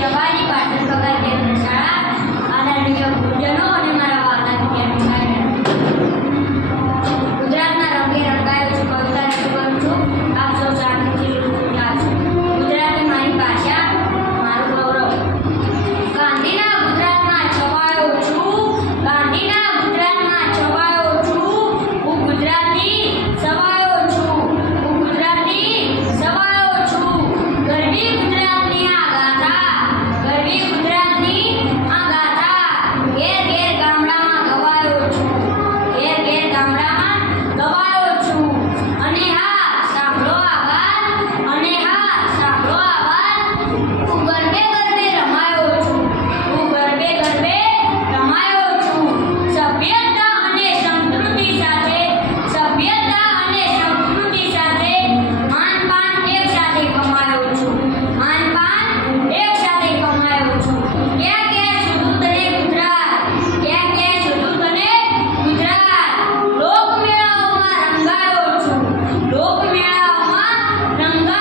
અબાણી પાટણ પગાર કેન્દ્ર શાળા 好吗？能够